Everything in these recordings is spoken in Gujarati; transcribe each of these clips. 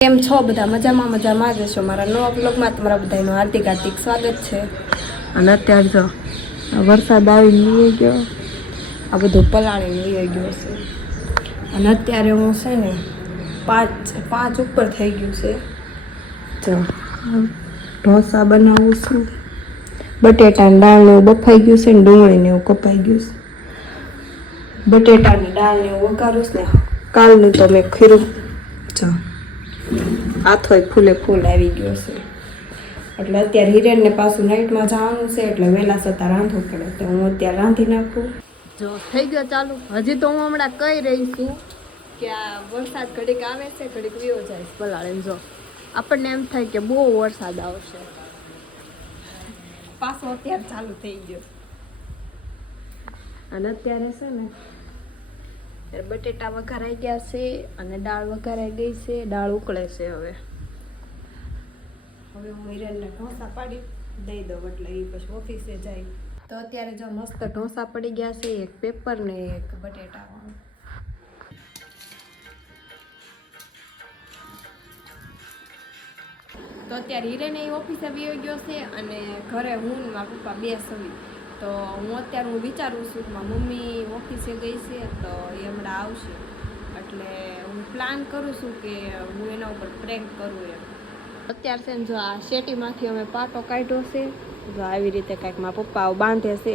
કેમ છો બધા? મજામાં જ છો? મારા નવા બ્લોગમાં તમારા બધાનું હાર્દિક સ્વાગત છે. અને અત્યારે જો વરસાદ આવી લઈ ગયો, આ બધું પલાળી લઈ ગયો છે. અને અત્યારે હું છે ને પાંચ ઉપર થઈ ગયું છે. જો ઢોસા બનાવું છું, બટેટાની દાળને એવું બફાઈ ગયું છે ને ડુંગળીને એવું કપાઈ ગયું છે. બટેટાની દાળને એવું વઘારું છે ને કાલનું તો મેં ખીરું જો આથોય ફૂલે ફૂલ આવી ગયો છે. એટલે અત્યારે હિરેનને પાછું નાઇટમાં જવાનું છે એટલે વહેલા છતાં રાંધવું પડે તો હું અત્યારે રાંધી નાખું. જો થઈ ગયો ચાલુ. હજી તો હું હમણાં કહી રહી છું કે આ વરસાદ ઘડીક આવે છે ઘડીક વિયો જાય છે પલાળે. જો આપણને એમ થાય કે બહુ વરસાદ આવશે, પાછો અત્યારે ચાલુ થઈ ગયો. અને અત્યારે છે ને બટેટા વઘારાઈ ગયા છે અને દાળ વઘારાઈ ગઈ છે. દાળ ઉકળે છે. હવે હું હિરેનને ઢોસા પાડી દઈ દઉં એટલે એ પછી ઓફિસે જાય. તો અત્યારે જો મસ્ત ઢોસા પડી ગયા છે, એક પેપર ને એક બટેટા. તો અત્યારે હિરેન એ ઓફિસે આવી ગયો છે અને ઘરે હું ને મારા પપ્પા બે સવી. તો હું વિચારું છું કે મારી મમ્મી ઓફિસે ગઈ છે તો એ હમણાં આવશે એટલે હું પ્લાન કરું છું કે હું એના ઉપર પ્રેન્ક કરું એમ. અત્યારે છે ને જો આ શેટીમાંથી અમે પાટો કાઢ્યો છે. જો આવી રીતે કાંઈક મારા પપ્પા બાંધે છે.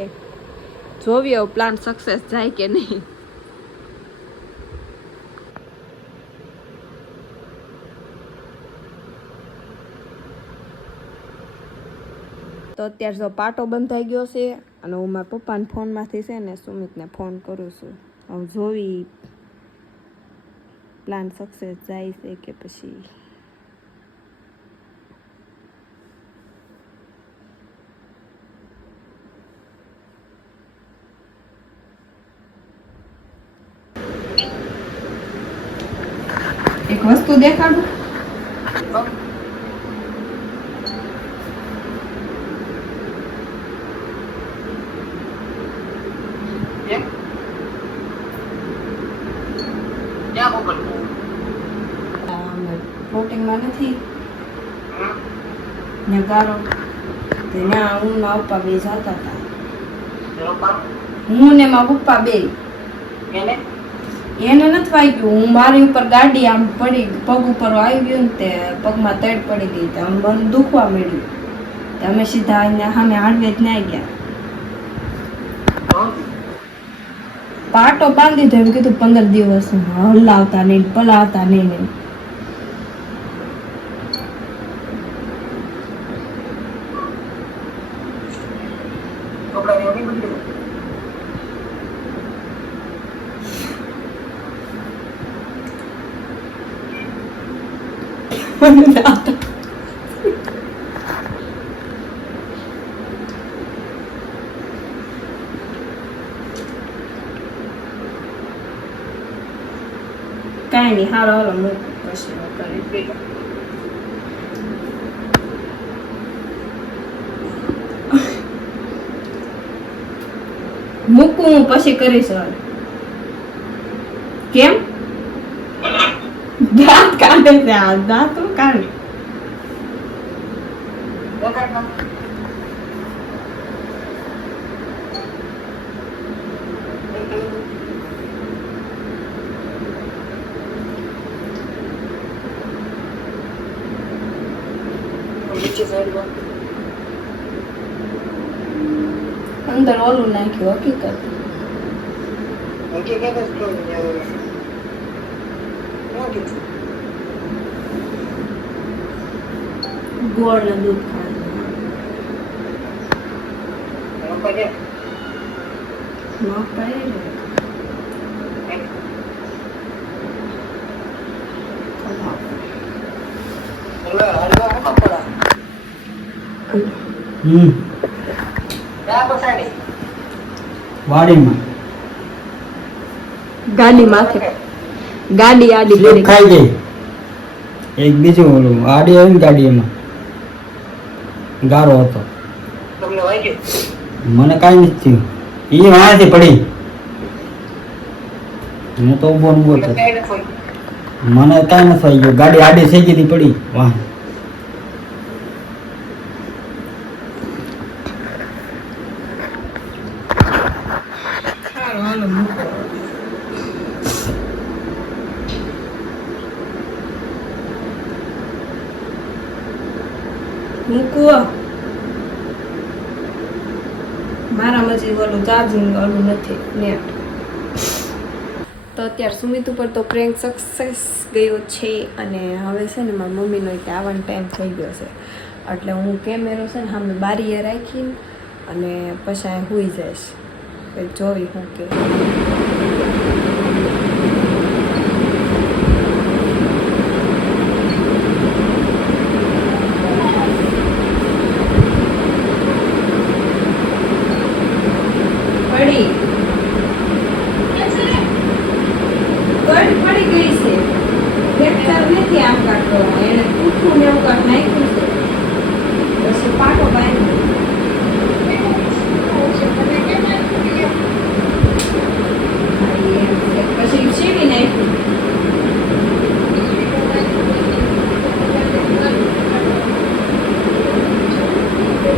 જોવી હવે પ્લાન સક્સેસ જાય કે નહીં. તો અત્યારે જો પાટો બંધાઈ ગયો છે અને હું મારા પપ્પાના ફોનમાંથી છે ને સુમિતને ફોન કરું છું. હવે જોવી પ્લાન સક્સેસ જાય છે કે પછી. એક વસ્તુ દેખાડું. ફ્લોટિંગમાં નથી ને ગારો ત્યાં હું મારા પપ્પા બે જતા હતા. હું ને મારા પપ્પા બે. એને નથી વાગ્યું. હું મારી ઉપર ગાડી આમ પડી, પગ ઉપર આવી ગયું ને તે પગમાં તડ પડી ગઈ. તો આમ મને દુખવા મળ્યું. અમે સીધા અહીંયા સામે હાડવે જ ના ગયા. પાટો બાંધી દીધો. એમ કીધું 15 દિવસ હલાવતા નહીં, પલાવતા નહીં. કાંઈ નહીં, હારો હાલો મૂક પછી કરી. મૂકું હું પછી કરીશ. કેમ દાંત કાઢે છે? આ દાંત કાઢે. અંદર ઓલું નાખ્યું. હકીકત ગોળ ને દૂધ ખાય. વાડીમાં ગાડી માથે ગાડી આડી પડી ખાઈ ગઈ. એક બીજું ઓલું આડી આવી ને ગાડી એમાં ગારો હતો. મને કાંઈ નથી થયું. ઈ વાંથી પડી. હું તો ઉભો થયો. મને કાંઈ નથી થઈ ગયું. ગાડી આડી થઈ ગઈ પડી વાહ. મૂકવો મારામાં જે ઓલું ચાર્જિંગ ઓલું નથી ને. તો અત્યારે સુમિત ઉપર તો પ્રેન્ક સક્સેસ ગયો છે અને હવે છે ને મારા મમ્મીનો એક આવવાનો ટાઈમ થઈ ગયો છે એટલે હું કેમેરો છે ને સામે બારીએ રાખીને અને પછી અહીં સૂઈ જઈશ. જોઈ હું કે પડી ગઈ છે. ફ્રેક્ચર નથી આમ કાઢતો એને કૂઠું ને એવું કાઢ નાખ્યું છે પછી પાટો બાંધ્યો. પછી સીવી નાખ્યું.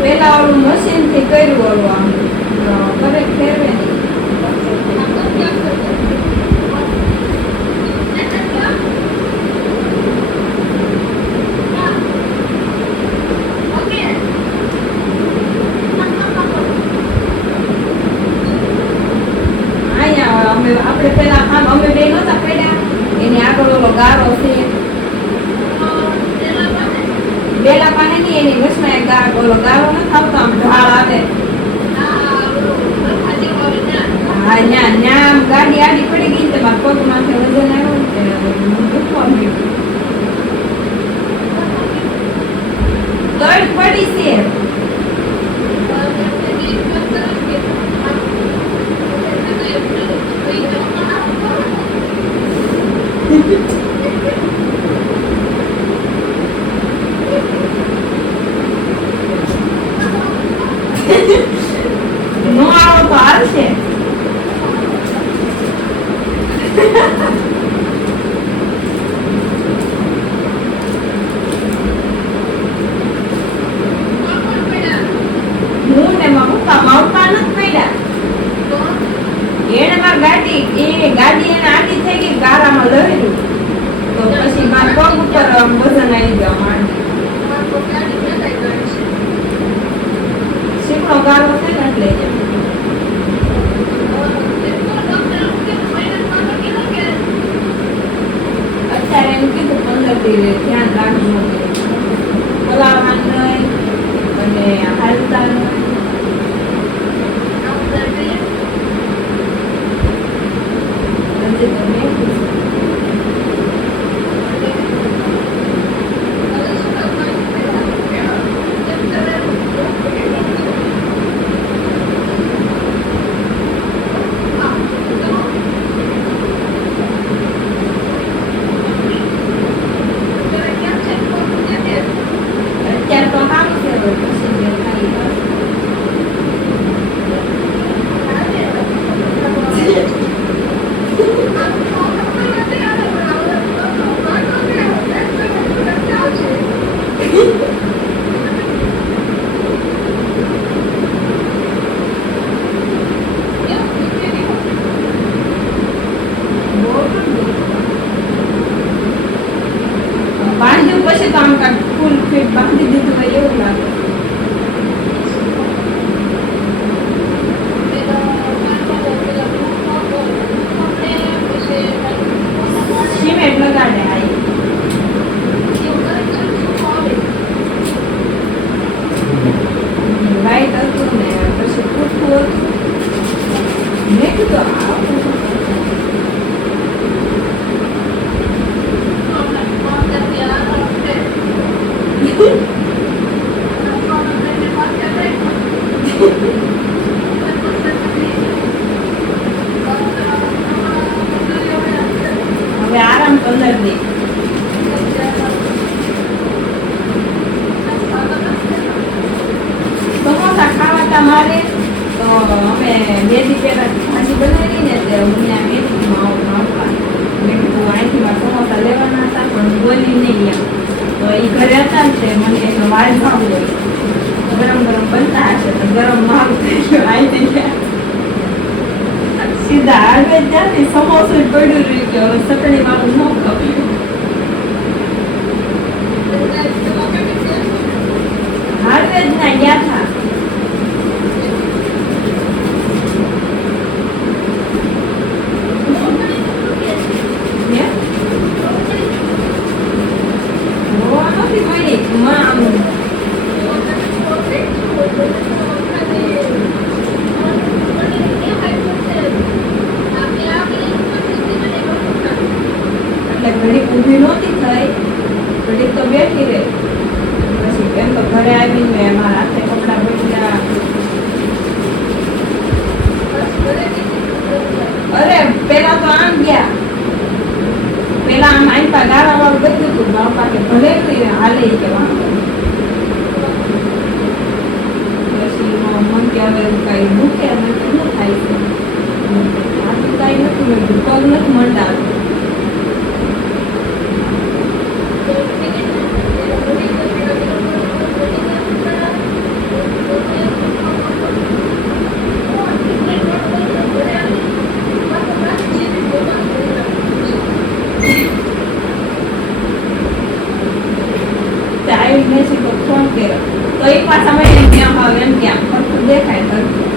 પેલા ઓલું મશીન થી કર્યું ઓલું આમ કરે ફેરવે નહીં. આપણે પેલા આમ અમે બે નહોતા પડ્યા એની આગળ ઓલો ગારો છે બેલા પાને ની એની વચમાં એક ઓલો ગારો ન આવતો આમ ઢાળ આવે. હા ન્યા આમ ગાડી આડી પડી ગઈ તો મારા પગ માથે વજન આવ્યું ને દુખવા મળ્યું. તડ પડી છે. નો આવો તો હાલશે. હું ને માઉપા નથી પડ્યા. એને મારી ગાડી એને આડી થઈ ગઈ ગારામાં લહેર્યું તો પછી મારા પગ ઉપર વજન આવી ગયો માંડી. શીખનો ગારો છે ને એટલે અત્યારે એમ કીધું 15 દિવસ ધ્યાન રાખવું બોલાવવાનું નહીં અને હાલતા નહીં. બાંધ્યું પછી તો આમ કાંઈક ફૂલ ફિટ બાંધી દીધું હોય એવું લાગે. સિમેન્ટ લગાડે આઈ વાઈટ હતું ને પછી ફૂટતું હતું મેં કીધું સવારે તો અમે મેથી પહેલા ભાજી બનાવી ને એટલે હું ત્યાં મેથીમાં આવતા મેં કીધું અહીંથી મારા સમોસા લેવાના હતા પણ હું બોલી નહીં એમ તો એ ઘરે હતા ને તે મને એનો વાળ ભાવ ગરમ ગરમ બનતા હશે તો ગરમ માલ થઈ ગયો અહીંથી સીધા હાડવે ત્યાંથી સમોસું પડ્યું રહ્યું કે હવે ચટણી વાળું ન ખવાય હાડવે જ ના ગયા હતા ઘડીક ઊભી નહોતી થઈ ઘડીક તો બેઠી રહી પછી એમ તો ઘરે આવીને મારા હાથે કપડાં બદલ્યા અરે પેલા તો આમ ગયા પેલા આમ આઈપા ગાળા વાળું બધું હતું બાપા કે ભલે હાલે કે વાંધો પછી મન કે હવે કઈ મૂકે નથી શું થાય છે આટલું કઈ નથી મેં પગ નથી મંડાતું ફોન કર્યો તો એક પાછા મને ક્યાં આવે એમ ક્યાં ફરતું દેખાય ફરતું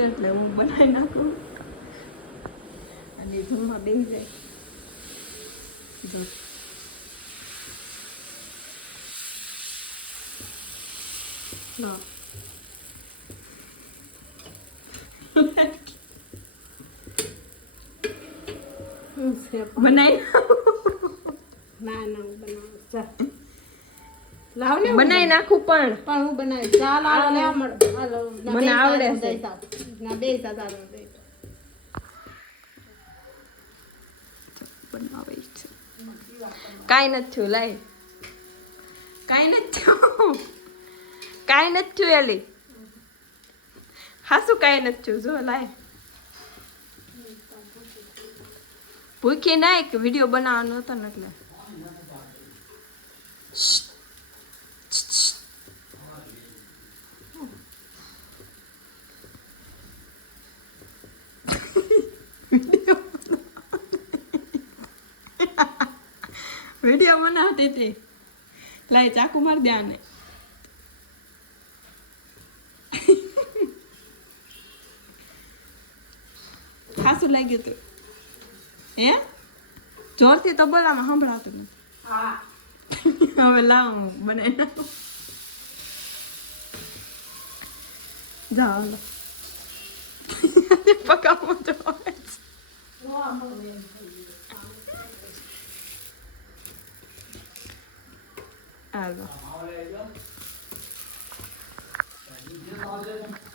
એટલે હું બનાવી નાખું અને જમવા બેસી જાય બનાવી બનાવી નાખું પણ હું બનાવી ચાલ હાલો લેવા મળો હાલો મને આવડે છે ના બે સાદા બનાવે છે કાઈ નથી થયું લાય કાઈ નથી થયું કાઈ નથી થયું એલી હાસુ કાઈ નથી થયું જો લાય ભૂખી નાય કે વિડીયો બનાવવાનો હતો ને એટલે વિડીયો બનાવતી હતી લાય ચાકુ માર દે આને ખાસું લાગ્યું તું હે જોરથી તો બોલામાં સંભળાતું નથી હા હવે લાવ હું બનાવી નાખું જાઓ હાલો પકાવું તો હાલો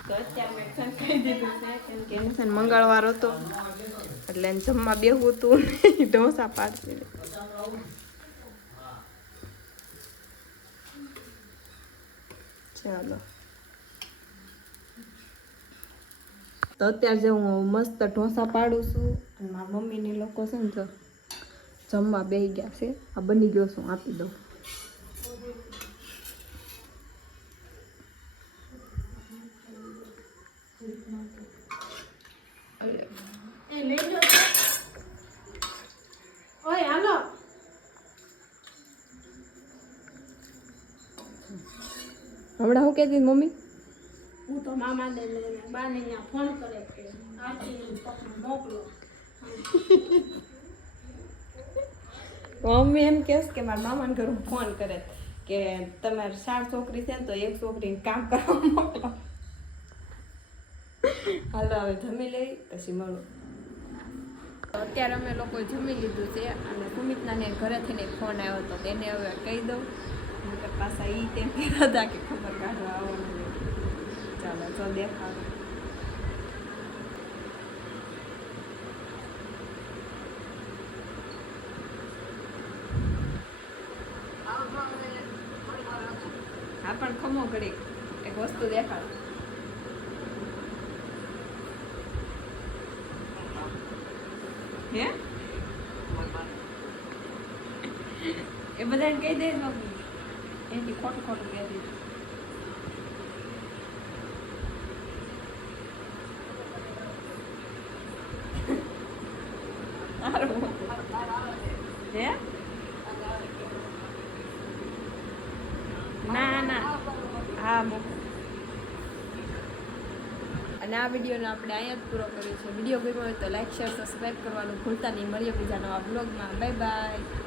તો અત્યારે મેં કહી દીધું છે કેમ કે એને છે ને મંગળવાર હતો એટલે એને જમવા બેહવું હતું ને ઢોસા પાડશે ચાલો તો અત્યારે જે હું મસ્ત ઢોસા પાડું છું અને મારા મમ્મીની લોકો છે ને જો જમવા બેસી ગયા છે આ બની ગયો છું આપી દઉં એ લઈ લો ઓય હાલો હમણાં હું કહેતી હતી મમ્મી હું તો મામા ને બાને ત્યાં ફોન કરે કે આરતી પપ્પા મોકલો મમ્મી એમ કહેશ કે મારા મામાને ઘરે ફોન કરે કે તમારે 4 છોકરી છે ને તો એક છોકરીને કામ કરવા મોકલો હાલો હવે જમી લઈ પછી મળું અત્યારે અમે લોકો જમી લીધું છે અને સુમિતનાને ઘરેથી ને ફોન આવ્યો હતો તેને હવે કહી દઉં કે પાછા એ તેમ કહેતા હતા કે ખબર કાઢવા આવવાનું ચાલો તો દેખાડો હા પણ ખમો ઘડી એક વસ્તુ દેખાડો હે એ બધાને કહી દે એથી ખોટું ખોટું કહી દીધું હે ના ના હા મૂકો અને આ વિડીયોને આપણે અહીંયા જ પૂરો કર્યો છે વિડીયો ગમ્યો હોય તો લાઈક શેર સબસ્ક્રાઈબ કરવાનું ભૂલતા નહીં મળીએ બીજા નવા બ્લોગમાં બાય બાય